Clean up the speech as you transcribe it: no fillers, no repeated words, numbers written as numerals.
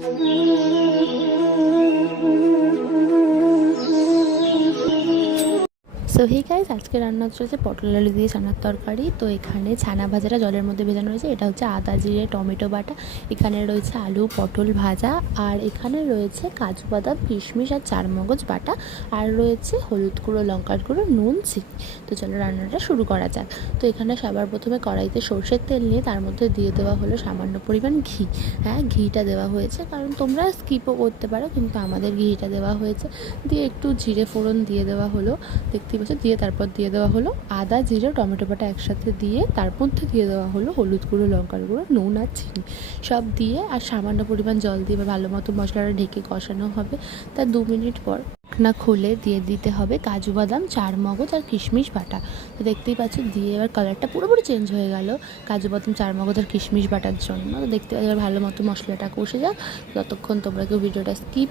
So hey guys, আজকে রান্না চলছে পটল আলু দিয়ে ছানার তরকারি। তো এখানে ছানা ভাজাটা জলের মধ্যে ভেজানো রয়েছে, এটা হচ্ছে আদা জিরে টমেটো বাটা। এখানে রয়েছে আলু পটল ভাজা, আর এখানে রয়েছে কাজু বাদাম কিশমিশ আর চারমগজ বাটা, আর রয়েছে হলুদ গুঁড়ো লঙ্কার গুঁড়ো নুন চিনি। তো চলো রান্নাটা শুরু করা যাক। তো এখানে সবার প্রথমে কড়াইতে সর্ষের তেল নিয়ে তার মধ্যে দিয়ে দেওয়া হলো সামান্য পরিমাণ ঘি। হ্যাঁ, ঘিটা দেওয়া হয়েছে, কারণ তোমরা স্কিপও করতে পারো, কিন্তু আমাদের ঘিটা দেওয়া হয়েছে। দিয়ে একটু জিরে ফোড়ন দিয়ে দেওয়া হলো, দেখতেই পাচ্ছ। দিয়ে তারপর দিয়ে দেওয়া হলো আদা জিরে টমেটো বাটা একসাথে দিয়ে, তার মধ্যে দিয়ে দেওয়া হলো হলুদ গুঁড়ো লঙ্কার গুঁড়ো নুন আর চিনি সব দিয়ে, আর সামান্য পরিমাণ জল দিয়ে ভালো মতো মশলাটা ঢেকে কষানো হবে। তার 2 মিনিট পর ঢাকনা খুলে দিয়ে দিতে হবে কাজু বাদাম চারমগজ আর কিশমিশ বাটা। তো দেখতেই পাচ্ছ, দিয়ে এবার কালারটা পুরোপুরি চেঞ্জ হয়ে গেল কাজু বাদাম চারমগজ আর কিশমিশ বাটার জন্য। তো দেখতে পাচ্ছ এবার ভালো মতো মশলাটা কষে যাক। ততক্ষণ তোমরা কেউ ভিডিওটা স্কিপ